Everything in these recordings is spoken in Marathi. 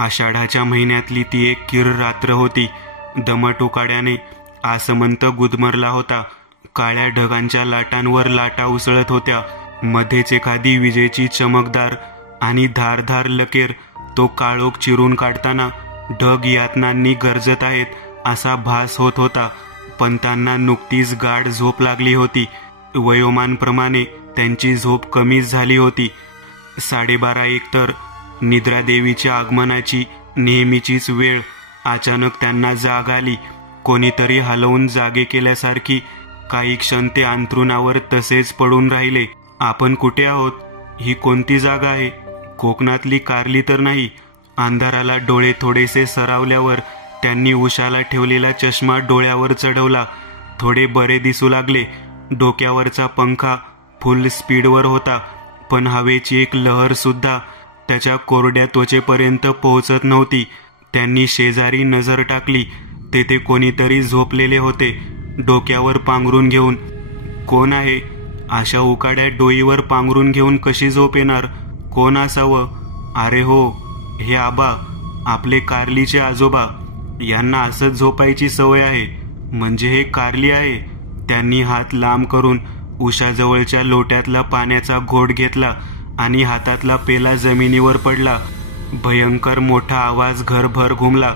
आषाढाच्या महिन्यातली ती एक किर रात्र होती. दमट उकाड्याने आसमंत गुदमरला होता. काळ्या ढगांच्या लाटांवर लाटा उसळत होत्या. मध्येच एखादी विजेची चमकदार आणि धारधार लकेर तो काळोख चिरून काढताना ढग यातनांनी गरजत आहेत असा भास होत होता. पंतांना नुकतीच गाढ झोप लागली होती. वयोमानप्रमाणे त्यांची झोप कमीच झाली होती. 12:30-1 तर निद्रादेवीच्या आगमनाची नेहमीचीच वेळ. अचानक त्यांना जाग आली. कोणीतरी हलवून जागे केल्यासारखी काही क्षण ते अंथरुणावर तसेच पडून राहिले. आपण कुठे आहोत? ही कोणती जागा आहे? कोकणातली कारली तर नाही? अंधाराला डोळे थोडेसे सरावल्यावर त्यांनी उशाला ठेवलेला चष्मा डोळ्यावर चढवला. थोडे बरे दिसू लागले. डोक्यावरचा पंखा फुल स्पीडवर होता, पण हवेची एक लहर सुद्धा त्याच्या कोरड्या त्वचेपर्यंत पोहोचत नव्हती. त्यांनी शेजारी नजर टाकली. तेथे कोणीतरी झोपलेले होते, डोक्यावर पांघरून घेऊन. कोण आहे? अशा उकाड्या डोईवर पांघरून घेऊन कशी झोप येणार? कोण असावं? अरे हो, हे आबा, आपले कारलीचे आजोबा. यांना असंच झोपायची सवय आहे. म्हणजे हे कारली आहे. त्यांनी हात लांब करून उशाजवळच्या लोट्यातला पाण्याचा घोट घेतला आणि हातातला पेला जमिनीवर पडला. भयंकर मोठा आवाज घरभर घुमला.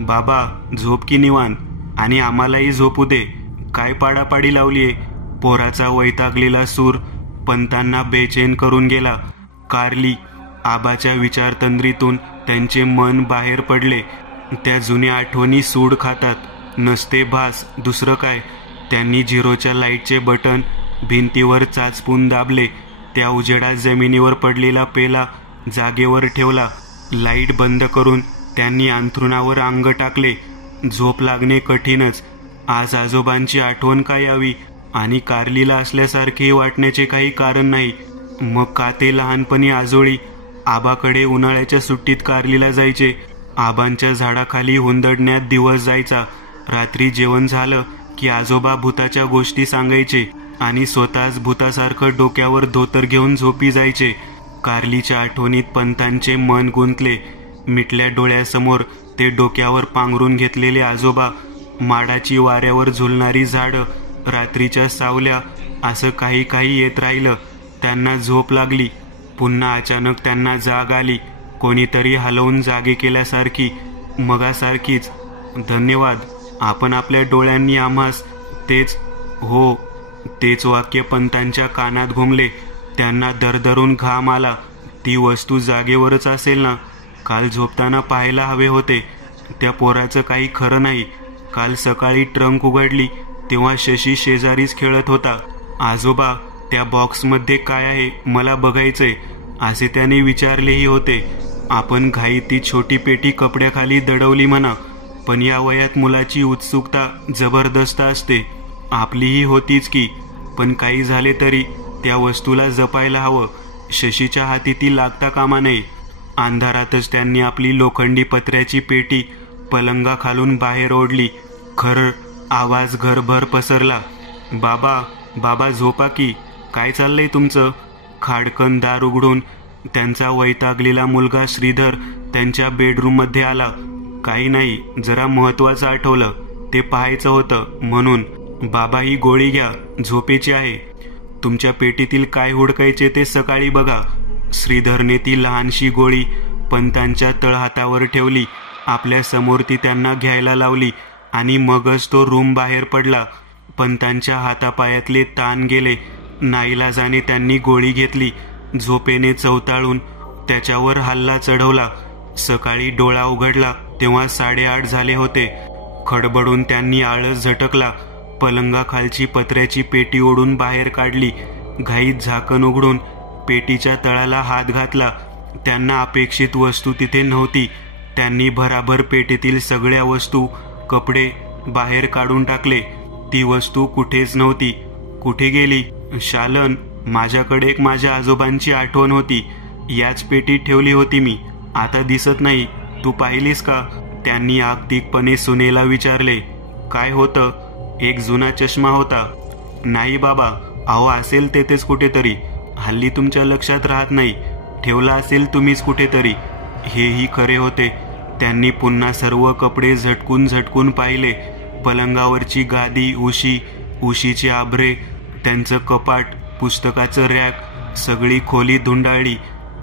बाबा, झोप की निवांत, आणि आम्हालाही झोपू दे. काय पाडापाडी लावलीये? पोराचा वैतागलेला सूर पंतांना बेचैन करून गेला. कारली, आबाच्या विचारतंद्रीतून त्यांचे मन बाहेर पडले. त्या जुन्या आठवणी सूड खातात. नसते भास, दुसरं काय. त्यांनी झिरोच्या लाईटचे बटन भिंतीवर चाचपून दाबले. त्या उजेडात जमिनीवर पडलेला पेला जागेवर ठेवला. लाईट बंद करून त्यांनी अंथरुणावर अंग टाकले. झोप लागणे कठीणच. आज आजोबांची आठवण काय यावी आणि कारलीला असल्यासारखे वाटण्याचे काही कारण नाही. मग का ते लहानपणी आजोळी आबाकडे उन्हाळ्याच्या सुट्टीत कारलीला जायचे. आबांच्या झाडाखाली हुंदडण्यात दिवस जायचा. रात्री जेवण झालं की आजोबा भूताच्या गोष्टी सांगायचे आणि स्वतःच भूतासारखं डोक्यावर धोतर घेऊन झोपी जायचे. कारलीच्या आठवणीत पंतांचे मन गुंतले. मिटल्या डोळ्यासमोर ते डोक्यावर पांघरून घेतलेले आजोबा, माडाची वाऱ्यावर झुलणारी झाडं, रात्रीच्या सावल्या, असं काही काही येत राहिलं. त्यांना झोप लागली. पुन्हा अचानक त्यांना जाग आली. कोणीतरी हलवून जागे केल्यासारखी, मगासारखीच. धन्यवाद, आपण आपल्या डोळ्यांनी आम्हास तेच. हो, तेच वाक्य पंतांच्या कानात घुमले. त्यांना दरदरून घाम आला. ती वस्तू जागेवरच असेल ना? काल झोपताना पाहायला हवे होते. त्या पोराचं काही खरं नाही. काल सकाळी ट्रंक उघडली तेव्हा शशी शेजारीच खेळत होता. आजोबा, त्या बॉक्समध्ये काय आहे मला बघायचंय, असे त्याने विचारलेही होते. आपण घाई ती छोटी पेटी कपड्याखाली दडवली म्हणा, पण या वयात मुलाची उत्सुकता जबरदस्त असते. आपलीही होतीच की. पण काही झाले तरी त्या वस्तूला जपायला हवं. शशीच्या हाती ती लागता कामा नये. अंधारातच त्यांनी आपली लोखंडी पत्र्याची पेटी पलंगाखालून बाहेर ओढली. खरं आवाज घरभर पसरला. बाबा, बाबा, झोपा की. काय चाललंय तुमचं? खाडकन दार उघडून त्यांचा वैतागलेला मुलगा श्रीधर त्यांच्या बेडरूममध्ये आला. काही नाही, जरा महत्वाचं आठवलं, ते पाहायचं होतं म्हणून. बाबा, ही गोळी घ्या, झोपेची आहे. तुमच्या पेटीतील काय हुडकायचे ते सकाळी बघा. श्रीधरने ती लहानशी गोळी पंतांच्या तळहातावर ठेवली. आपल्या समोर ती त्यांना घ्यायला लावली आणि मगच तो रूम बाहेर पडला. पंतांच्या हातापायातले ताण गेले. नाईलाजाने त्यांनी गोळी घेतली. झोपेने चवताळून त्याच्यावर हल्ला चढवला. सकाळी डोळा उघडला तेव्हा 8:30 झाले होते. खडबडून त्यांनी आळस झटकला. पलंगाखालची पत्र्याची पेटी ओढून बाहेर काढली. घाईत झाकण उघडून पेटीच्या तळाला हात घातला. त्यांना अपेक्षित वस्तू तिथे नव्हती. त्यांनी भराभर पेटीतील सगळ्या वस्तू, कपडे बाहेर काढून टाकले. ती वस्तू कुठेच नव्हती. कुठे गेली? शालन, माझ्याकडे एक माझ्या आजोबांची आठवण होती. याच पेटीत ठेवली होती मी. आता दिसत नाही. तू पाहिलीस का? त्यांनी आगतिकपणे सुनेला विचारले. काय होतं? एक जुना चष्मा होता. नाही बाबा, अहो असेल तेथेच कुठेतरी. हल्ली तुमच्या लक्षात राहत नाही. ठेवला असेल तुम्हीच कुठेतरी. हेही खरे होते. त्यांनी पुन्हा सर्व कपडे झटकून झटकून पाहिले. पलंगावरची गादी, उशीची आभरे, त्यांचं कपाट, पुस्तकाचं रॅक, सगळी खोली धुंडाळली.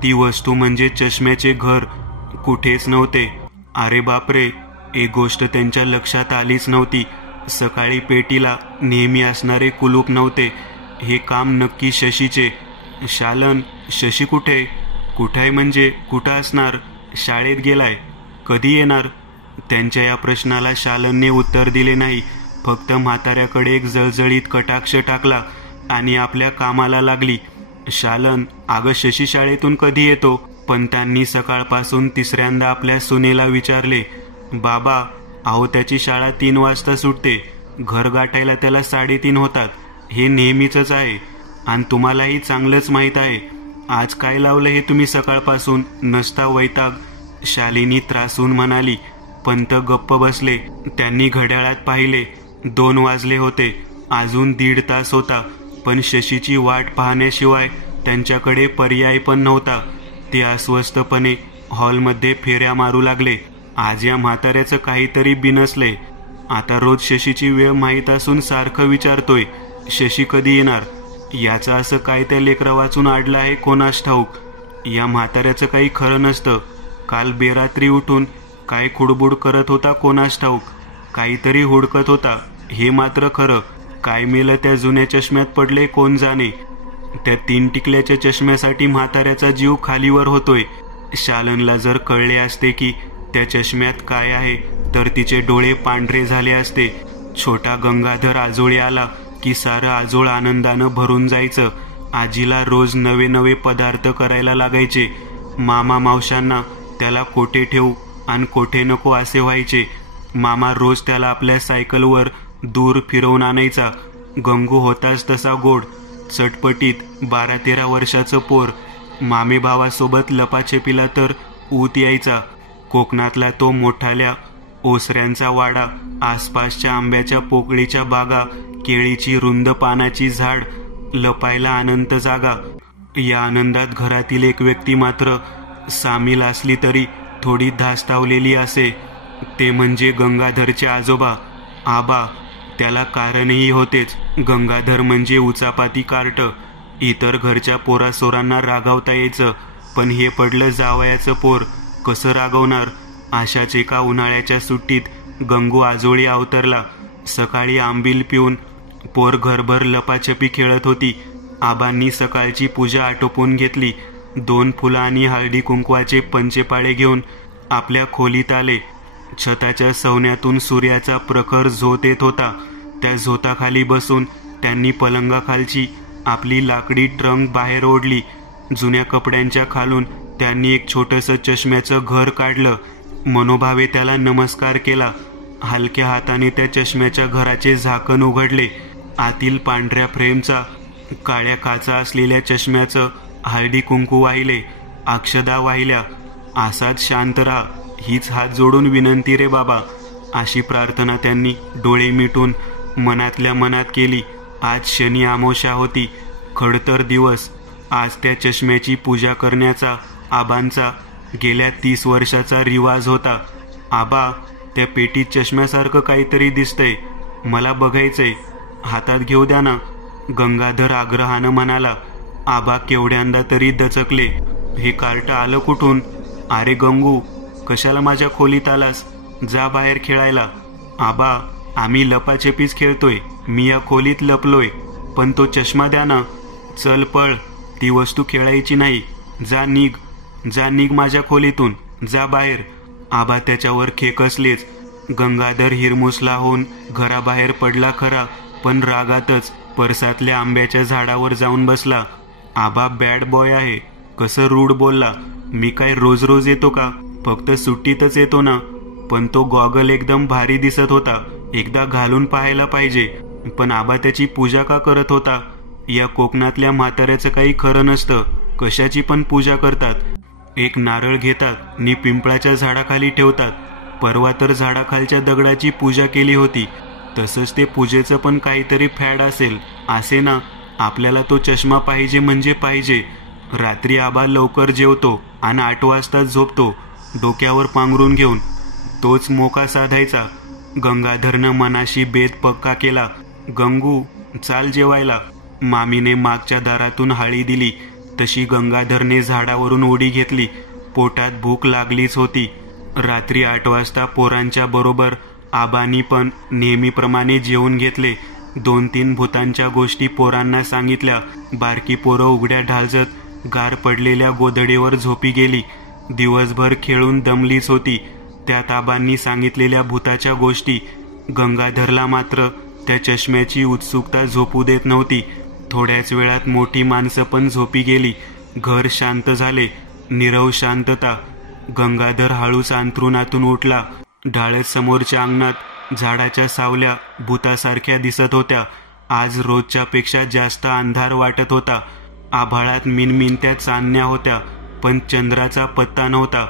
ती वस्तू म्हणजे चष्म्याचे घर कुठेच नव्हते. अरे बापरे, एक गोष्ट त्यांच्या लक्षात आलीच नव्हती. सकाळी पेटीला नेहमी असणारे कुलूप नव्हते. हे काम नक्की शशीचे. शालन, शशी कुठे? कुठाय म्हणजे कुठं असणार? शाळेत गेलाय. कधी येणार? त्यांच्या या प्रश्नाला शालनने उत्तर दिले नाही. फक्त म्हाताऱ्याकडे एक जळजळीत कटाक्ष टाकला आणि आपल्या कामाला लागली. शालन, अगं शशी शाळेतून कधी येतो? पंतांनी सकाळपासून तिसऱ्यांदा आपल्या सुनेला विचारले. बाबा, अहो त्याची शाळा 3 वाजता सुटते. घर गाठायला त्याला 3:30 होतात. हे नेहमीच आहे आणि तुम्हालाही चांगलंच माहीत आहे. आज काय लावलं हे तुम्ही सकाळपासून? नसता वैताग, शालिनी त्रासून म्हणाली. पंत गप्प बसले. त्यांनी घड्याळात पाहिले. 2 वाजले होते. अजून 1.5 तास होता. पण शशीची वाट पाहण्याशिवाय त्यांच्याकडे पर्याय पण नव्हता. ते अस्वस्थपणे हॉलमध्ये फेऱ्या मारू लागले. आज या म्हाताऱ्याचं काहीतरी बिनसले. आता रोज शशीची वेळ माहीत असून सारखं विचारतोय, शशी कधी येणार? याचं असं काय त्या लेकरा वाचून आडलं आहे कोणास ठाऊक. या म्हाताऱ्याचं काही खरं नसतं. काल बेरात्री उठून काय खुडबुड करत होता कोणास ठाऊक. काहीतरी हुडकत होता हे मात्र खरं. काय मेलं त्या जुन्या चष्म्यात पडले कोण जाणे. त्या 3 टिकल्याच्या चष्म्यासाठी म्हाताऱ्याचा जीव खालीवर होतोय. शालनला जर कळले असते की त्या चष्म्यात काय आहे तर तिचे डोळे पांढरे झाले असते. छोटा गंगाधर आजोळी आला की सारं आजोळ आनंदानं भरून जायचं. आजीला रोज नवे नवे पदार्थ करायला लागायचे. मामा मावशांना त्याला कोठे ठेवू आणि कोठे नको असे व्हायचे. मामा रोज त्याला आपल्या सायकलवर दूर फिरवून आणायचा. गंगू होताच तसा गोड, चटपटीत 12-13 वर्षाचं पोर. मामे भावासोबत लपाछपीला तर ऊत यायचा. कोकणातला तो मोठाल्या ओसऱ्यांचा वाडा, आसपासच्या आंब्याच्या पोकळीच्या बागा, केळीची रुंद पानाची झाड, लपायला अनंत जागा. या आनंदात घरातील एक व्यक्ती मात्र सामील असली तरी थोडी धास्तावलेली असे. ते म्हणजे गंगाधरचे आजोबा, आबा. त्याला कारणही होतेच. गंगाधर म्हणजे उचापाती कार्ट. इतर घरच्या पोरासोरांना रागावता यायचं, पण हे पडलं जावयाचं पोर, कसं रागवणार? अशाच एका उन्हाळ्याच्या सुट्टीत गंगू आजोळी अवतरला. सकाळी आंबील पिऊन पोर घरभर लपाछपी खेळत होती. आबांनी सकाळची पूजा आटोपून घेतली. 2 फुलं आणि हळदी कुंकवाचे पंचेपाळे घेऊन आपल्या खोलीत आले. छताच्या सवण्यातून सूर्याचा प्रखर झोत येत होता. त्या झोताखाली बसून त्यांनी पलंगाखालची आपली लाकडी ट्रंक बाहेर ओढली. जुन्या कपड्यांच्या खालून त्यांनी एक छोटंसं चष्म्याचं घर काढलं. मनोभावे त्याला नमस्कार केला. हलक्या हाताने त्या चष्म्याच्या घराचे झाकण उघडले. आतील पांढऱ्या फ्रेमचा, काळ्या काचा असलेल्या चष्म्याचं हळदी कुंकू वाहिले, अक्षदा वाहिल्या. असाच शांत राहा, हीच हात जोडून विनंती रे बाबा. अशी प्रार्थना त्यांनी डोळे मिटून मनातल्या मनात केली. आज शनी अमावस्या होती. खडतर दिवस. आज त्या चष्म्याची पूजा करण्याचा आबांचा गेल्या 30 वर्षाचा रिवाज होता. आबा, त्या पेटीत चष्म्यासारखं काहीतरी दिसतंय, मला बघायचंय, हातात घेऊ द्या ना, गंगाधर आग्रहानं म्हणाला. आबा केवढ्यांदा तरी दचकले. हे कार्ट आलं कुठून? अरे गंगू, कशाला माझ्या खोलीत आलास? जा बाहेर खेळायला. आबा, आम्ही लपाछपीच खेळतोय. मी या खोलीत लपलोय. पण तो चष्मा द्या ना. चल पळ, ती वस्तू खेळायची नाही. जा निघ माझ्या खोलीतून, जा बाहेर. आबा त्याच्यावर खेकसलेच. गंगाधर हिरमुसला होऊन घराबाहेर पडला खरा, पण रागातच परसातल्या आंब्याच्या झाडावर जाऊन बसला. आबा बॅड बॉय आहे. कसं रूढ बोलला. मी काय रोज रोज येतो का? फक्त सुट्टीतच येतो ना. पण तो गॉगल एकदम भारी दिसत होता. एकदा घालून पाहायला पाहिजे. पण आबा त्याची पूजा का करत होता? या कोकणातल्या म्हाताऱ्याचं काही खरं नसतं. कशाची पण पूजा करतात. एक नारळ घेतात नि पिंपळाच्या झाडाखाली ठेवतात. परवा तर झाडाखालच्या दगडाची पूजा केली होती. तसंच ते पूजेचं पण काहीतरी फॅड असेल असे ना. आपल्याला तो चष्मा पाहिजे म्हणजे पाहिजे. रात्री आबा लवकर जेवतो आणि 8 वाजता झोपतो. डोक्यावर पांघरून घेऊन. तोच मोका साधायचा. गंगाधरनं मनाशी बेत पक्का केला. गंगू, चाल जेवायला. मामीने मागच्या दारातून हाळी दिली तशी गंगाधरने झाडावरून उडी घेतली. पोटात भूक लागलीच होती. रात्री 8 वाजता पोरांच्या बरोबर आबांनी पण नेहमीप्रमाणे जेवून घेतले. 2-3 भूतांच्या गोष्टी पोरांना सांगितल्या. बारकी पोरं उघड्या ढालजत गार पडलेल्या गोधडीवर झोपी गेली. दिवसभर खेळून दमलीच होती. त्यात आबांनी सांगितलेल्या भूताच्या गोष्टी गंगाधरला मात्र त्या चष्म्याची उत्सुकता झोपू देत नव्हती. थोड्याच वेळात मोठी माणसं पण झोपी गेली. घर शांत झाले. नीरव शांतता. गंगाधर हळूच अंथरुणातून उठला. डाळत समोरच्या अंगणात झाडाच्या सावल्या भूतासारख्या दिसत होत्या. आज रोजच्या पेक्षा जास्त अंधार वाटत होता. आभाळात मिनमिनत्या चांदण्या होत्या पण चंद्राचा पत्ता नव्हता.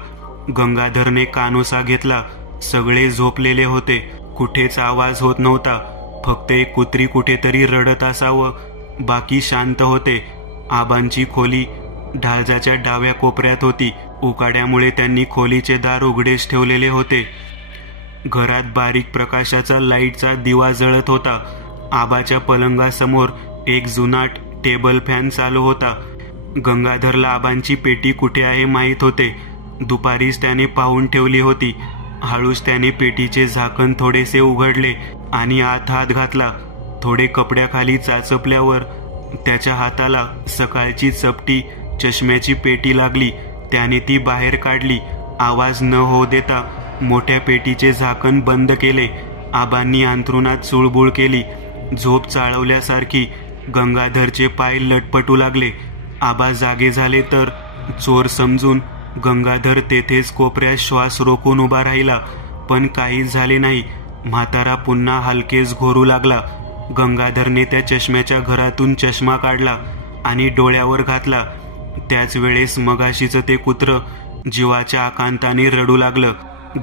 गंगाधरने कानोसा घेतला. सगळे झोपलेले होते. कुठेच आवाज होत नव्हता. फक्त एक कुत्री कुठेतरी रडत असावं. बाकी शांत होते. आबांची खोली ढालजाच्या डाव्या कोपऱ्यात होती. उकाड्यामुळे त्यांनी खोलीचे दार उघडेच ठेवलेले होते. घरात बारीक प्रकाशाचा लाईटचा दिवा जळत होता. आबाच्या पलंगासमोर एक जुनाट टेबल फॅन चालू होता. गंगाधरला आबांची पेटी कुठे आहे माहीत होते. दुपारीच त्याने पाहून ठेवली होती. हळूच त्याने पेटीचे झाकण थोडेसे उघडले आणि आत हात घातला. थोडे कपड्याखाली चाचपल्यावर त्याच्या हाताला सकाळची चपटी चष्म्याची पेटी लागली. त्याने ती बाहेर काढली. आवाज न होऊ देता मोठ्या पेटीचे झाकण बंद केले. आबांनी अंथरुणात चुळबुळ केली. झोप चाळवल्यासारखी गंगाधरचे पाय लटपटू लागले. आबा जागे झाले तर चोर समजून गंगाधर तेथेच कोपऱ्यात श्वास रोखून उभा राहिला. पण काहीच झाले नाही. म्हातारा पुन्हा हलकेच घोरू लागला. गंगाधरने त्या चष्म्याच्या घरातून चष्मा काढला आणि डोळ्यावर घातला. त्याच वेळेस मगाशीचं ते कुत्रं जीवाच्या आकांताने रडू लागलं.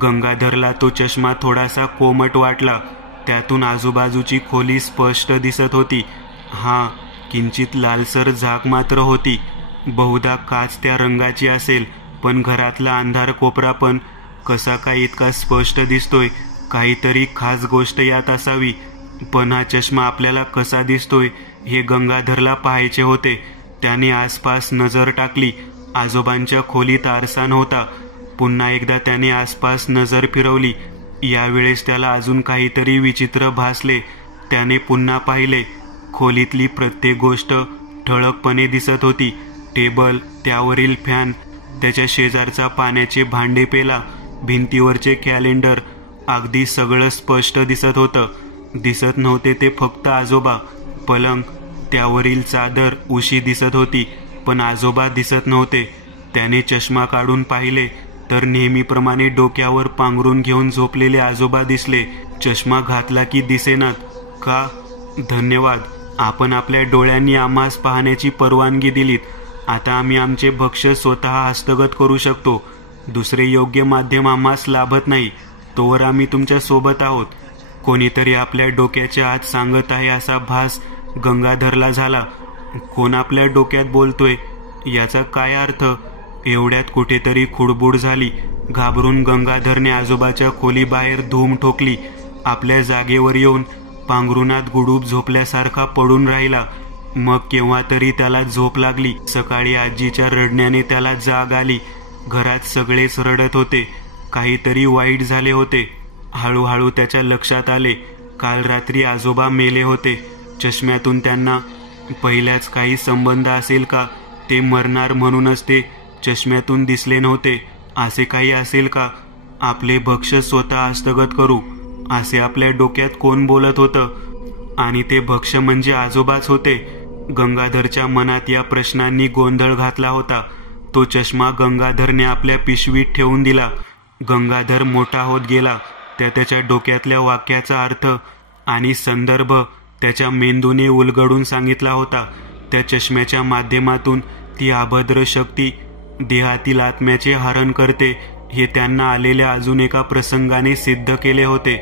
गंगाधरला तो चष्मा थोडासा कोमट वाटला. त्यातून आजूबाजूची खोली स्पष्ट दिसत होती. हा, किंचित लालसर झाक मात्र होती. बहुधा काच त्या रंगाची असेल. पण घरातला अंधार कोपरा पण कसा काय इतका स्पष्ट दिसतोय? काहीतरी खास गोष्ट यात असावी. पण हा चष्मा आपल्याला कसा दिसतोय हे गंगाधरला पाहायचे होते. त्याने आसपास नजर टाकली. आजोबांच्या खोलीत आरसा नव्हता. पुन्हा एकदा त्याने आसपास नजर फिरवली. यावेळेस त्याला अजून काहीतरी विचित्र भासले. त्याने पुन्हा पाहिले. खोलीतली प्रत्येक गोष्ट ठळकपणे दिसत होती. टेबल, त्यावरील फॅन, त्याच्या शेजारचा पाण्याचे भांडे पेला, भिंतीवरचे कॅलेंडर, अगदी सगळं स्पष्ट दिसत होतं. दिसत नव्हते ते फक्त आजोबा. पलंग, त्यावरील चादर, उशी दिसत होती पण आजोबा दिसत नव्हते. त्याने चष्मा काढून पाहिले तर नेहमीप्रमाणे डोक्यावर पांघरून घेऊन झोपलेले आजोबा दिसले. चष्मा घातला की दिसेनात. का? धन्यवाद. आपण आपल्या डोळ्यांनी आम्हास पाहण्याची परवानगी दिलीत. आता आम्ही आमचे भक्ष्य स्वतः हस्तगत करू शकतो. दुसरे योग्य माध्यम आम्हास लाभत नाही. तोवर आम्ही तुमच्या सोबत आहोत. कोणीतरी आपल्या डोक्याच्या आत सांगत आहे असा भास गंगाधरला झाला. कोण आपल्या डोक्यात बोलतोय याचा काय अर्थ? एवढ्यात कुठेतरी खुडबुड झाली. घाबरून गंगाधरने आजोबाच्या खोलीबाहेर धूम ठोकली. आपल्या जागेवर येऊन पांघरुणात गुडूप झोपल्यासारखा पडून राहिला. मग केव्हा तरी त्याला झोप लागली. सकाळी आजीच्या रडण्याने त्याला जाग आली. घरात सगळेच रडत होते. काहीतरी वाईट झाले होते. हळूहळू त्याच्या लक्षात आले. काल रात्री आजोबा मेले होते. चष्म्यातून त्यांना पहिल्याच काही संबंध असेल का? ते मरणार म्हणूनच ते चष्म्यातून दिसले नव्हते. असे काही असेल का? आपले भक्ष्य स्वतः हस्तगत करू असे आपल्या डोक्यात कोण बोलत होतं? आणि ते भक्ष्य म्हणजे आजोबाच होते. गंगाधरच्या मनात या प्रश्नांनी गोंधळ घातला होता. तो चष्मा गंगाधरने आपल्या पिशवीत ठेवून दिला. गंगाधर मोठा होत गेला. त्याच्या डोक्यातल्या वाक्याचा अर्थ आणि संदर्भ त्याच्या मेंदूने उलगडून सांगितला होता. त्या चष्म्याच्या माध्यमातून ती अभद्र शक्ती देहातील आत्म्याचे हरण करते हे त्यांना आलेल्या अजून एका प्रसंगाने सिद्ध केले होते.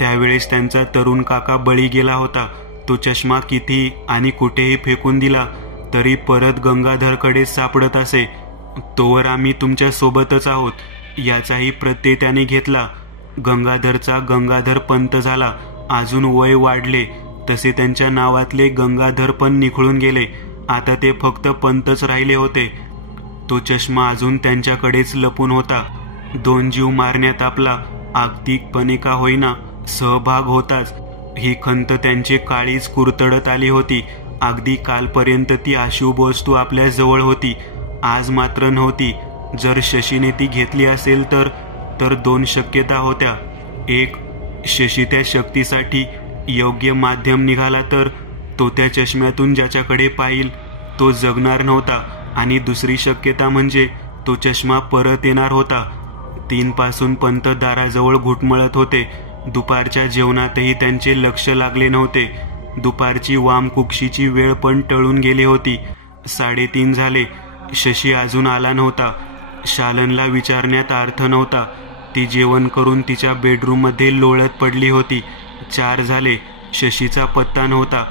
त्यावेळेस त्यांचा तरुण काका बळी गेला होता. तो चष्मा किती आणि कुठेही फेकून दिला तरी परत गंगाधरकडे सापडत असे. तोवर आम्ही तुमच्या सोबतच आहोत. याचाही प्रत्यय त्याने घेतला. गंगाधरचा गंगाधर पंत झाला. अजून वय वाढले तसे त्यांच्या नावातले गंगाधर पण निखळून गेले. आता ते फक्त पंतच राहिले होते. तो चष्मा अजून त्यांच्याकडेच लपून होता. 2 जीव मारण्यात आपला आर्थिकपणे का होईना सहभाग होताच, ही खंत त्यांचे काळीच कुरतडत आली होती. अगदी कालपर्यंत ती अशुभ वस्तू आपल्या जवळ होती, आज मात्र नव्हती. जर शशीने ती घेतली असेल तर 2 शक्यता होत्या. एक, शशी त्या शक्तीसाठी योग्य माध्यम निघाला तर तो त्या चष्म्यातून ज्याच्याकडे पाहिल तो जगणार नव्हता. आणि दुसरी शक्यता म्हणजे तो चष्मा परत येणार होता. 3 पासून पंत दाराजवळ घुटमळत होते. दुपारच्या जेवणातही त्यांचे लक्ष लागले नव्हते. दुपारची वामकुक्षीची वेळ पण टळून गेली होती. 3:30 झाले. शशी अजून आला नव्हता. शालनला विचारण्यात अर्थ नव्हता. ती जेवण करून तिच्या बेडरूममध्ये लोळत पडली होती. 4 झाले. शशीचा पत्ता नव्हता.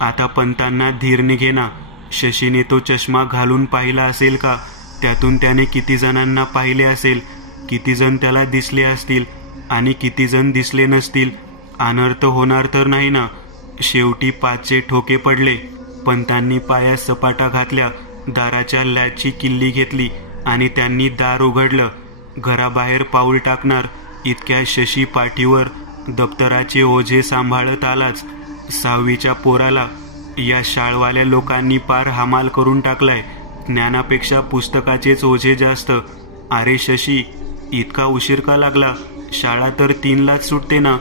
आता पंतांना धीर निघेना. शशीने तो चष्मा घालून पाहिला असेल का? त्यातून त्याने किती जणांना पाहिले असेल? किती जण त्याला दिसले असतील आणि किती जण दिसले नसतील? अनर्थ होणार तर नाही ना? शेवटी 5चे ठोके पडले. पंतांनी पायात सपाटा घातल्या. दाराच्या लॅचची किल्ली घेतली आणि त्यांनी दार उघडलं. घराबाहेर पाऊल टाकणार इतक्या शशी पाठीवर दप्तराचे ओझे सांभाळत आलाच. 6वीच्या पोराला या शाळवाल्या लोकांनी पार हमाल करून टाकलाय. ज्ञानापेक्षा पुस्तकाचेच ओझे जास्त. अरे शशी, इतका उशीर का लागला? शाळा तर 3लाच सुटते ना.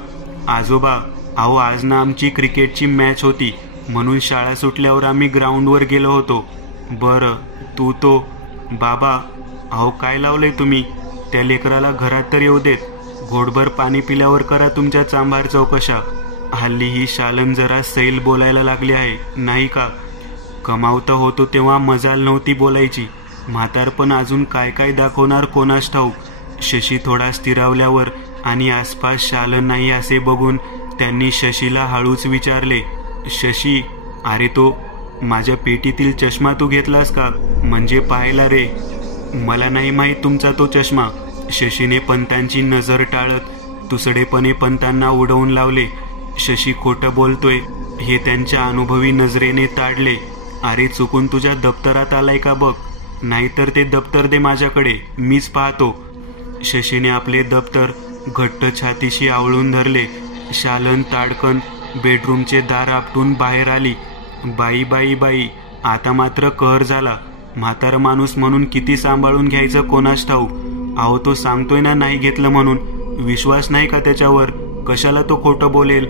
आजोबा, अहो आज ना आमची क्रिकेटची मॅच होती म्हणून शाळा सुटल्यावर आम्ही ग्राउंडवर गेलो होतो. बरं, तू तो बाबा, अहो काय लावलंय तुम्ही? त्या लेकराला घरात तर येऊ देत. घोटभर पाणी पिल्यावर करा तुमच्या चांभार चौकशा. हल्ली ही शालन जरा सैल बोलायला लागली आहे नाही का? कमावता होतो तेव्हा मजाल नव्हती बोलायची. म्हातारपण अजून काय काय दाखवणार कोणास ठाऊक. शशी थोडा स्थिरावल्यावर आणि आसपास शालन नाही असे बघून त्यांनी शशीला हळूच विचारले, शशी, अरे तो माझ्या पेटीतील चष्मा तू घेतलास का? म्हणजे पाहायला रे. मला नाही माहीत तुमचा तो चष्मा. शशीने पंतांची नजर टाळत तुसडेपणे पंतांना उडवून लावले. शशी खोटं बोलतोय हे त्यांच्या अनुभवी नजरेने ताडले. अरे चुकून तुझ्या दप्तरात आलाय का बघ, नाहीतर ते दप्तर दे माझ्याकडे, मीच पाहतो. शशीने आपले दप्तर घट्ट छातीशी आवळून धरले. शालन ताडकन बेडरूमचे दार आपटून बाहेर आली. बाई बाई बाई, आता मात्र कहर झाला. म्हातार माणूस म्हणून किती सांभाळून घ्यायचं कोणास ठाऊक. अहो तो सांगतोय ना नाही घेतलं म्हणून. विश्वास नाही का त्याच्यावर? कशाला तो खोटं बोलेल?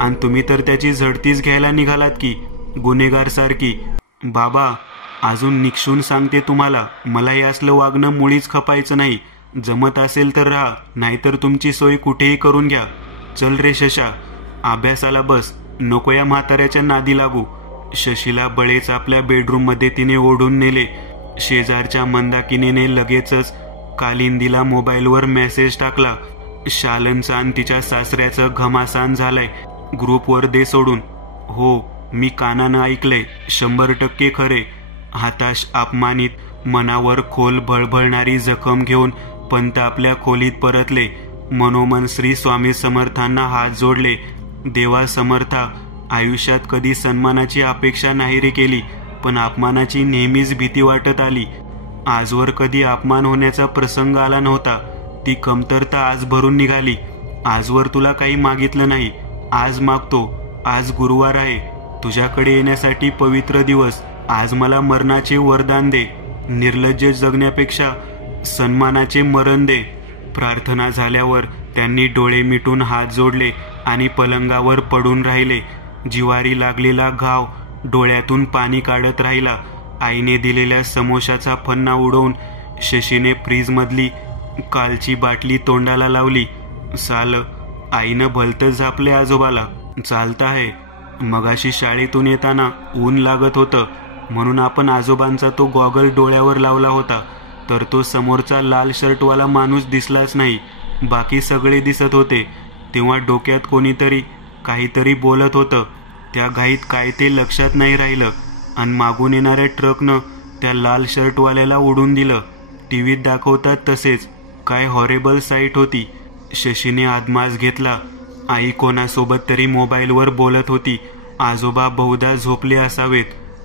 आणि तुम्ही तर त्याची झडतीच घ्यायला निघालात की गुन्हेगार सारखी. बाबा, अजून निक्षून सांगते तुम्हाला, मला हे असलं वागणं मुळीच खपायचं नाही. जमत असेल तर राहा, नाहीतर तुमची सोय कुठेही करून घ्या. चल रे शशा, अभ्यासाला बस, नको या म्हाताऱ्याच्या नादी लागू. शशीला बळेच आपल्या बेडरूममध्ये तिने ओढून नेले. शेजारच्या मंदाकिनीने लगेचच कालिंदीला मोबाईलवर मेसेज टाकला. शालनचा आणि तिच्या सासऱ्याचं घमासान झालंय, ग्रुपवर दे सोडून. हो, मी कानानं ऐकलंय, 100% खरे. हताश, अपमानित, मनावर खोल भळभळणारी जखम घेऊन पंत आपल्या खोलीत परतले. मनोमन श्री स्वामी समर्थांना हात जोडले. देवा समर्था, आयुष्यात कधी सन्मानाची अपेक्षा नाही रे केली, पण अपमानाची नेहमीच भीती वाटत आली. आजवर कधी अपमान होण्याचा प्रसंग आला नव्हता. ती कमतरता आज भरून निघाली. आजवर तुला काही मागितलं नाही, आज मागतो. आज गुरुवार आहे, तुझ्याकडे येण्यासाठी पवित्र दिवस. आज मला मरणाचे वरदान दे. निर्लज्ज जगण्यापेक्षा सन्मानाचे मरण दे. प्रार्थना झाल्यावर त्यांनी डोळे मिटून हात जोडले आणि पलंगावर पडून राहिले. जिवारी लागलेला घाव डोळ्यातून पाणी काढत राहिला. आईने दिलेल्या समोशाचा फन्ना उडवून शशीने फ्रीजमधली कालची बाटली तोंडाला लावली. साल, आईनं भलतं झापले आजोबाला. चालत आहे. मगाशी शाळेतून येताना ऊन लागत होतं म्हणून आपण आजोबांचा तो गॉगल डोळ्यावर लावला होता, तर तो समोरचा लाल शर्टवाला माणूस दिसलाच नाही. बाकी सगळे दिसत होते. तेव्हा डोक्यात कोणीतरी काहीतरी बोलत होतं. त्या घाईत काय ते लक्षात नाही राहिलं आणि मागून येणाऱ्या ट्रकनं त्या लाल शर्टवाल्याला उडून दिलं. टीव्हीत दाखवतात तसेच. काय हॉरेबल साईट होती. शशीने आदमास घेतला. आई कोणासोबत तरी मोबाईलवर बोलत होती. आजोबा बहुधा झोपले असावेत.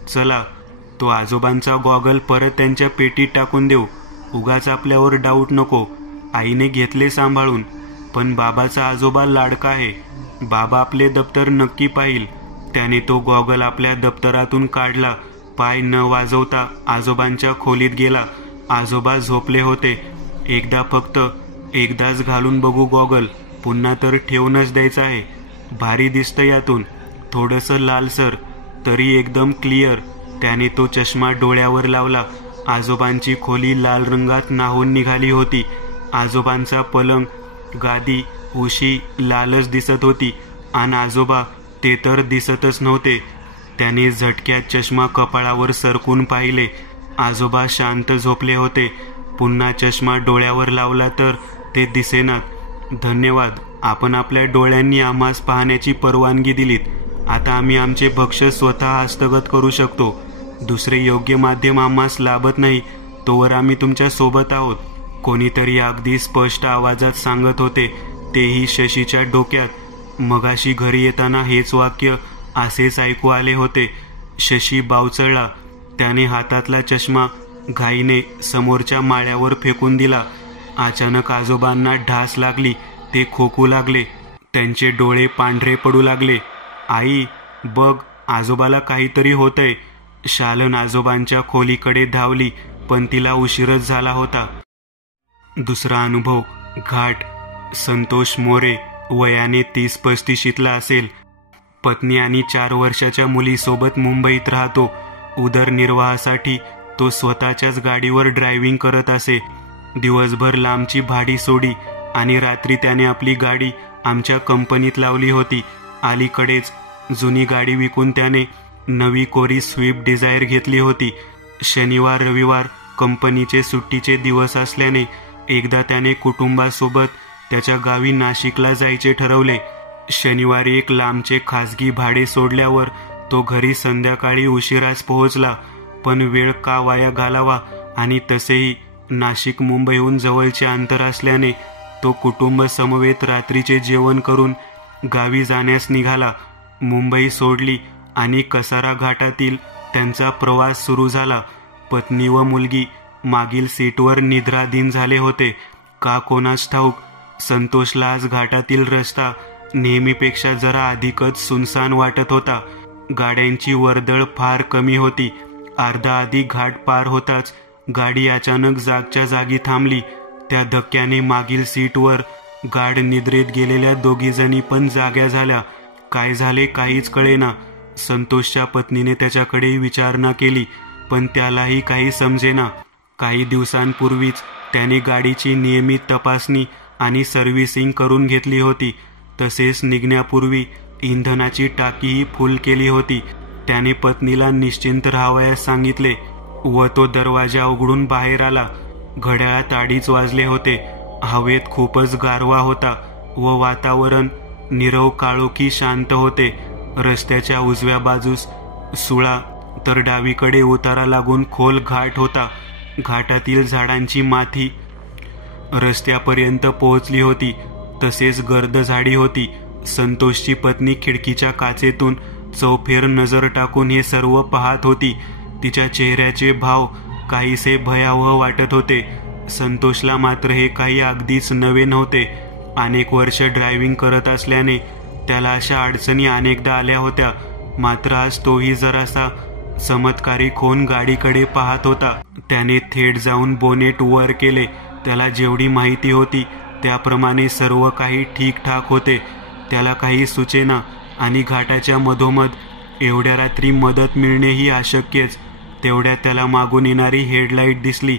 चला, तो आजोबांचा गॉगल परत त्यांच्या पेटीत टाकून देऊ. उगाच आपल्यावर डाऊट नको. आईने घेतले सांभाळून. पण बाबाचा आजोबा लाडका आहे. बाबा आपले दप्तर नक्की पाहिल. त्याने तो गॉगल आपल्या दप्तरातून काढला. पाय न वाजवता आजोबांच्या खोलीत गेला. आजोबा झोपले होते. एकदाच घालून बघू गॉगल. पुन्हा तर ठेवूनच द्यायचं आहे. भारी दिसतं यातून. थोडंसं लालसर, तरी एकदम क्लिअर. त्याने तो चष्मा डोळ्यावर लावला. आजोबांची खोली लाल रंगात न्हाऊन निघाली होती. आजोबांचा पलंग, गादी, उशी लालच दिसत होती. आणि आजोबा ते तर दिसतच नव्हते. त्याने झटक्यात चष्मा कपाळावर सरकून पाहिले. आजोबा शांत झोपले होते. पुन्हा चष्मा डोळ्यावर लावला तर ते दिसेनात. धन्यवाद, आपण आपल्या डोळ्यांनी आम्हास पाहण्याची परवानगी दिलीत. आता आम्ही आमचे भक्ष्य स्वतः हस्तगत करू शकतो. दुसरे योग्य माध्यम आम्हास लाभत नाही तोवर आम्ही तुमच्या सोबत आहोत. कोणीतरी अगदी स्पष्ट आवाजात सांगत होते. तेही शशीच्या डोक्यात. मगाशी घरी येताना हेच वाक्य असेच ऐकू आले होते. शशी बावचळला. त्याने हातातला चष्मा घाईने समोरच्या माळ्यावर फेकून दिला. अचानक आजोबांना ढास लागली. ते खोकू लागले. त्यांचे डोळे पांढरे पडू लागले. आई, बघ, आजोबाला काहीतरी होतंय. शालन आजोबांच्या खोलीकडे धावली, पण तिला उशीरच झाला होता. दुसरा अनुभव. घाट. संतोष मोरे वयाने 30-35ला असेल. पत्नी आणि 4 वर्षाच्या मुलीसोबत मुंबईत राहतो. उदरनिर्वाहासाठी तो स्वतःच्याच गाडीवर ड्रायव्हिंग करत असे. दिवसभर लांबची भाडी सोडी आणि रात्री त्याने आपली गाडी आमच्या कंपनीत लावली होती. अलीकडेच जुनी गाडी विकून त्याने नवी कोरी स्विफ्ट डिझायर घेतली होती. शनिवार रविवार कंपनीचे सुट्टीचे दिवस असल्याने एकदा त्याने कुटुंबासोबत त्याच्या गावी नाशिकला जायचे ठरवले. शनिवारी एक लांबचे खासगी भाडे सोडल्यावर तो घरी संध्याकाळी उशिराच पोहोचला. पण वेळ का वाया घालावा, आणि तसेही नाशिक मुंबईहून जवळचे अंतर असल्याने तो कुटुंब समवेत रात्रीचे जेवण करून गावी जाण्यास निघाला. मुंबई सोडली आणि कसारा घाटातील त्यांचा प्रवास सुरू झाला. पत्नी व मुलगी मागील सीटवर निद्राधीन झाले होते. का कोणास ठाऊक संतोषला आज घाटातील रस्ता नेहमीपेक्षा जरा अधिकच सुनसान वाटत होता. गाड्यांची वर्दळ फार कमी होती. अर्धा आधी घाट पार होताच गाडी अचानक जागच्या जागी थांबली. त्या धक्क्याने मागील सीटवर गाढ निद्रेत गेलेल्या दोघीजणी पण जाग्या झाल्या. काय झाले काहीच कळेना. संतोषच्या पत्नीने त्याच्याकडे विचारणा केली, पण त्यालाही काही समजेना. काही दिवसांपूर्वीच त्याने गाडीची नियमित तपासणी आणि सर्व्हिसिंग करून घेतली होती. तसेच निघण्यापूर्वी इंधनाची टाकीही फुल केली होती. त्याने पत्नीला निश्चिंत राहावयास सांगितले व तो दरवाजा उघडून बाहेर आला. घड्याळात 2:30 वाजले होते. हवेत खूपच गारवा होता व वातावरण नीरव काळोखी शांत होते. रस्त्याच्या उजव्या बाजूस सुळा तर डावीकडे उतारा लागून खोल घाट होता. घाटातील झाडांची माथी रस्त्यापर्यंत पोहोचली होती. तसेच गर्द झाडी होती. संतोषची पत्नी खिडकीच्या काचेतून चौफेर नजर टाकून हे सर्व पाहत होती. तिच्या चेहऱ्याचे भाव काहीसे भयावह वाटत होते. संतोषला मात्र हे काही अगदीच नवे नव्हते. अनेक वर्ष ड्रायव्हिंग करत असल्याने त्याला अशा अडचणी अनेकदा आल्या होत्या. मात्र आज तोही जरासा चमत्कारिक होऊन गाडीकडे पाहत होता. त्याने थेट जाऊन बोनेट वर केले. त्याला जेवढी माहिती होती त्याप्रमाणे सर्व काही ठीकठाक होते. त्याला काही सुचेना आणि घाटाच्या मधोमध एवढ्या रात्री मदत मिळणेही अशक्यच. तेवढ्यात त्याला मागून येणारी हेडलाईट दिसली.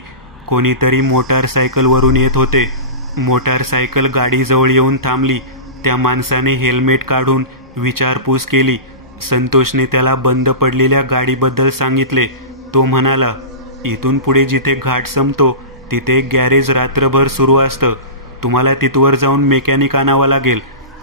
कोणीतरी मोटारसायकलवरून येत होते. मोटारसायकल गाडीजवळ येऊन थांबली. त्या माणसाने हेल्मेट काढून विचारपूस केली. संतोषने त्याला बंद पडलेल्या गाडीबद्दल सांगितले. तो म्हणाला, इथून पुढे जिथे घाट संपतो तिथे एक गॅरेज रात्रभर सुरू असतं. तुम्हाला तिथवर जाऊन मेकॅनिक आणावा लागेल.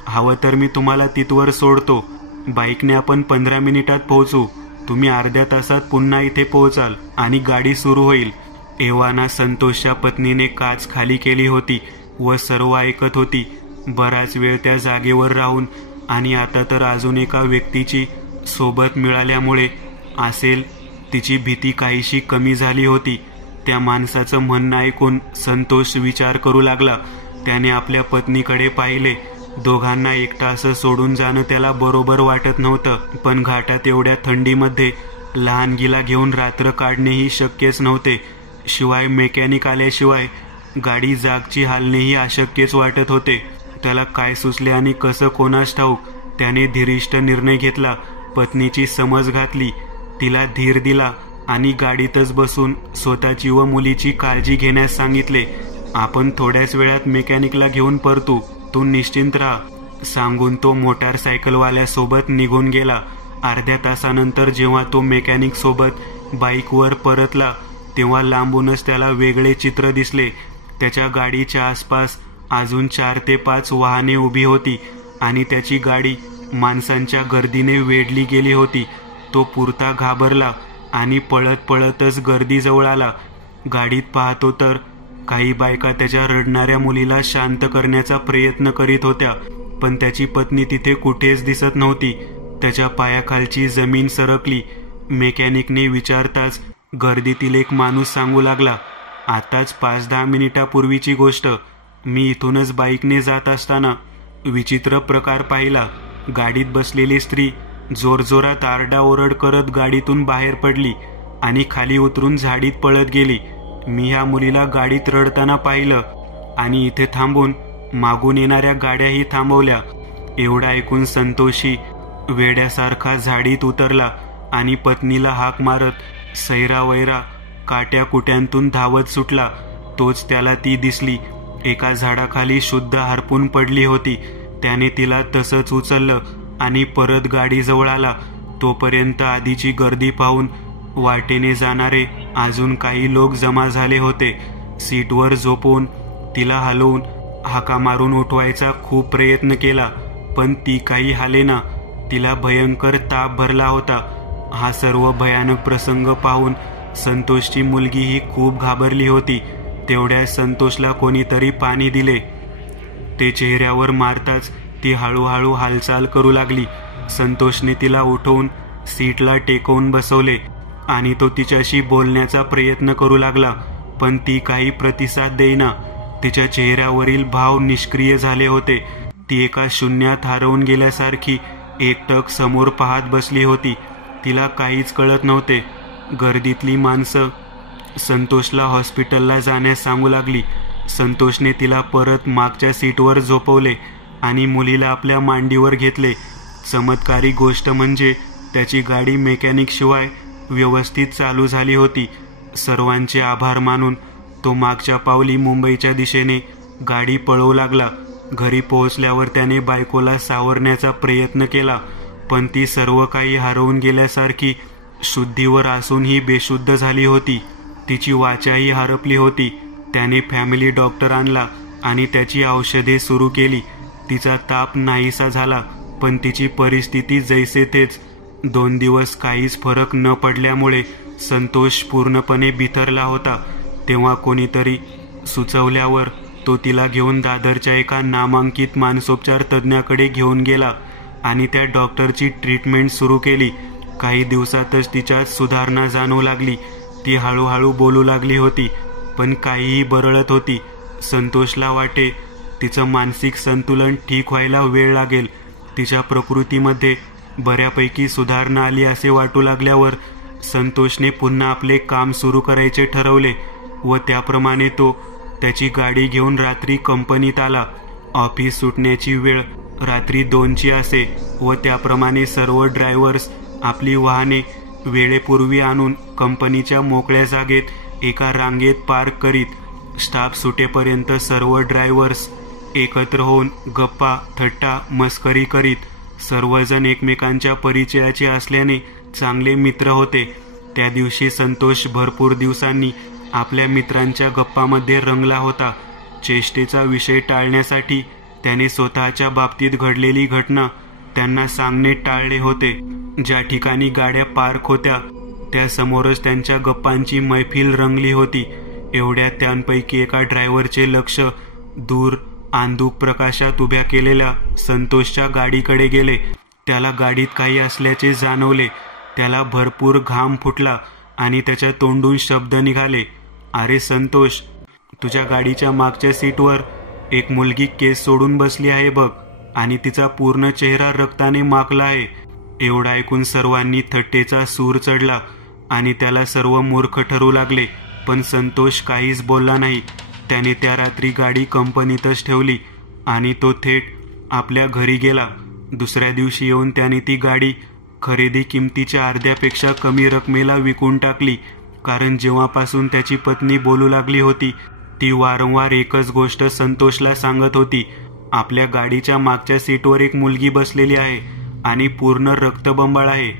हवं तर मी तुम्हाला तिथवर सोडतो. बाईकने आपण 15 मिनिटात पोहोचू. तुम्ही अर्ध्या तासात पुन्हा इथे पोहोचाल आणि गाडी सुरू होईल. एव्हाना संतोषच्या पत्नीने काच खाली केली होती व सर्व ऐकत होती. बराच वेळ त्या जागेवर राहून आणि आता तर अजून एका व्यक्तीची सोबत मिळाल्यामुळे असेल तिची भीती काहीशी कमी झाली होती. त्या माणसाचं म्हणणं ऐकून संतोष विचार करू लागला. त्याने आपल्या पत्नीकडे पाहिले. दोघांना एकटा असं सोडून जाणं त्याला बरोबर वाटत नव्हतं, पण घाटात एवढ्या थंडीमध्ये लहानगीला घेऊन रात्र काढणेही शक्यच नव्हते. शिवाय मेकॅनिक आल्याशिवाय गाडी जागची हालणेही अशक्यच वाटत होते. त्याला काय सुचले आणि कसं कोणास ठाऊक त्याने धीरिष्ठ निर्णय घेतला. पत्नीची समज घातली, तिला धीर दिला आणि गाडीतच बसून स्वतःची व मुलीची काळजी घेण्यास सांगितले. आपण थोड्याच वेळात मेकॅनिकला घेऊन परतू, तू निश्चिंत राहा, सांगून तो मोटारसायकलवाल्यासोबत निघून गेला. अर्ध्या तासानंतर जेव्हा तो मेकॅनिक सोबत बाईकवर परतला तेव्हा लांबूनच त्याला वेगळे चित्र दिसले. त्याच्या गाडीच्या आसपास अजून 4 ते 5 वाहने उभी होती आणि त्याची गाडी माणसांच्या गर्दीने वेढली गेली होती. तो पुरता घाबरला आणि पळत पळतच गर्दीजवळ आला. गाडीत पाहतो तर काही बायका त्याच्या रडणाऱ्या मुलीला शांत करण्याचा प्रयत्न करीत होत्या, पण त्याची पत्नी तिथे कुठेच दिसत नव्हती. त्याच्या पायाखालची जमीन सरकली. मेकॅनिकने विचारताच गर्दीतील एक माणूस सांगू लागला, आताच 5-10 मिनिटापूर्वीची गोष्ट. मी इथूनच बाईकने जात असताना विचित्र प्रकार पाहिला. गाडीत बसलेली स्त्री जोरजोरात आरडाओरड करत गाडीतून बाहेर पडली आणि खाली उतरून झाडीत पळत गेली. मी ह्या मुलीला गाडीत रडताना पाहिलं आणि इथे थांबून मागून येणाऱ्या गाड्याही थांबवल्या. एवढं ऐकून संतोषी वेड्यासारखा झाडीत उतरला आणि पत्नीला हाक मारत सैरावैरा काट्या कुट्यांतून धावत सुटला. तोच त्याला ती दिसली. एका झाडाखाली शुद्ध हरपून पडली होती. त्याने तिला तसंच उचललं आणि परत गाडीजवळ आला. तोपर्यंत आधीची गर्दी पाहून वाटेने जाणारे अजून काही लोक जमा झाले होते. सीटवर झोपवून तिला हलवून हाका मारून उठवायचा खूप प्रयत्न केला, पण ती काही हालेना. तिला भयंकर ताप भरला होता. हा सर्व भयानक प्रसंग पाहून संतोषची मुलगीही खूप घाबरली होती. तेवढ्या संतोषला कोणीतरी पाणी दिले. ते चेहऱ्यावर मारताच ती हळूहळू हालचाल करू लागली. संतोषने तिला उठवून सीटला टेकवून बसवले आणि तो तिच्याशी बोलण्याचा प्रयत्न करू लागला, पण ती काही प्रतिसाद देईना. तिच्या चेहऱ्यावरील भाव निष्क्रिय झाले होते. ती एका शून्यात हरवून गेल्यासारखी एकटक समोर पाहत बसली होती. तिला काहीच कळत नव्हते. गर्दीतली माणसं संतोषला हॉस्पिटलला जाण्यास सांगू लागली. संतोषने तिला परत मागच्या सीटवर झोपवले आणि मुलीला आपल्या मांडीवर घेतले. चमत्कारी गोष्ट म्हणजे त्याची गाडी मेकॅनिक शिवाय व्यवस्थित चालू झाली होती. सर्वांचे आभार मानून तो मागच्या पावली मुंबईच्या दिशेने गाडी पळवू लागला. घरी पोहोचल्यावर त्याने बायकोला सावरण्याचा प्रयत्न केला, पण ती सर्व काही हरवून गेल्यासारखी शुद्धीवर असूनही बेशुद्ध झाली होती. तिची वाचाही हरपली होती. त्याने फॅमिली डॉक्टर आणला आणि त्याची औषधे सुरू केली. तिचा ताप नाहीसा झाला, पण तिची परिस्थिती जैसे तेच. 2 दिवस काहीच फरक न पडल्यामुळे संतोष पूर्णपणे बिथरला होता. तेव्हा कोणीतरी सुचवल्यावर तो तिला घेऊन दादरच्या एका नामांकित मानसोपचार तज्ज्ञाकडे घेऊन गेला आणि त्या डॉक्टरची ट्रीटमेंट सुरू केली. काही दिवसातच तिच्यात सुधारणा जाणवू लागली. ती हळूहळू बोलू लागली होती, पण काहीही बरळत होती. संतोषला वाटे तिचं मानसिक संतुलन ठीक व्हायला वेळ लागेल. तिच्या प्रकृतीमध्ये बऱ्यापैकी सुधारणा आली असे वाटू लागल्यावर संतोषने पुन्हा आपले काम सुरू करायचे ठरवले व त्याप्रमाणे तो त्याची गाडी घेऊन रात्री कंपनीत आला. ऑफिस सुटण्याची वेळ रात्री 2ची असे व त्याप्रमाणे सर्व ड्रायव्हर्स आपली वाहने वेळेपूर्वी आणून कंपनीच्या मोकळ्या जागेत एका रांगेत पार्क करीत. स्टाफ सुटेपर्यंत सर्व ड्रायव्हर्स एकत्र होऊन गप्पा थट्टा मस्करी करीत. सर्वजण एकमेकांच्या परिचयाचे असल्याने चांगले मित्र होते. त्या दिवशी संतोष भरपूर दिवसांनी आपल्या मित्रांच्या गप्पामध्ये रंगला होता. चेष्टेचा विषय टाळण्यासाठी त्याने स्वतःच्या बाबतीत घडलेली घटना त्यांना सांगणे टाळले होते. ज्या ठिकाणी गाड्या पार्क होत्या त्या समोरच त्यांच्या गप्पांची मैफिल रंगली होती. एवढ्यात त्यांपैकी एका ड्रायव्हरचे लक्ष दूर अंधुक प्रकाशात उभ्या केलेल्या संतोषच्या गाडीकडे गेले. त्याला गाडीत काही असल्याचे जाणवले. त्याला भरपूर घाम फुटला आणि त्याच्या तोंडून शब्द निघाले, "अरे संतोष, तुझ्या गाडीच्या मागच्या सीटवर एक मुलगी केस सोडून बसली आहे बघ, आणि तिचा पूर्ण चेहरा रक्ताने माखला आहे." एवढा ऐकून सर्वांनी थट्टेचा सूर चढला आणि त्याला सर्व मूर्ख ठरू लागले. पण संतोष काहीच बोलला नाही. त्याने त्या रात्री गाडी कंपनीतच ठेवली आणि तो थेट आपल्या घरी गेला. दुसऱ्या दिवशी येऊन त्याने ती गाडी खरेदी किमतीच्या अर्ध्यापेक्षा कमी रकमेला विकून टाकली. कारण जेव्हापासून त्याची पत्नी बोलू लागली होती, ती वारंवार एकच गोष्ट संतोषला सांगत होती, "आपल्या गाडीच्या मागच्या सीटवर एक मुलगी बसलेली आहे आणि पूर्ण रक्तबंबाळ आहे.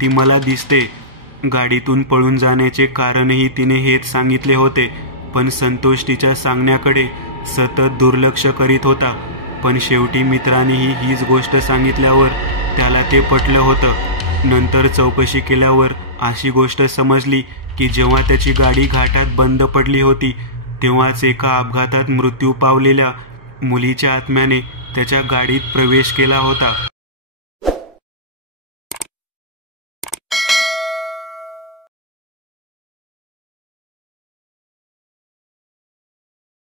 ती मला दिसते." गाडीतून पळून जाण्याचे कारणही तिने हेच सांगितले होते. पण संतोष तिच्या सांगण्याकडे सतत दुर्लक्ष करीत होता. पण शेवटी मित्रांनीही हीच गोष्ट सांगितल्यावर त्याला ते पटलं होतं. नंतर चौकशी केल्यावर अशी गोष्ट समजली की जेव्हा त्याची गाडी घाटात बंद पडली होती, तेव्हाच एका अपघातात मृत्यू पावलेल्या मुलीच्या आत्म्याने त्याच्या गाडीत प्रवेश केला होता.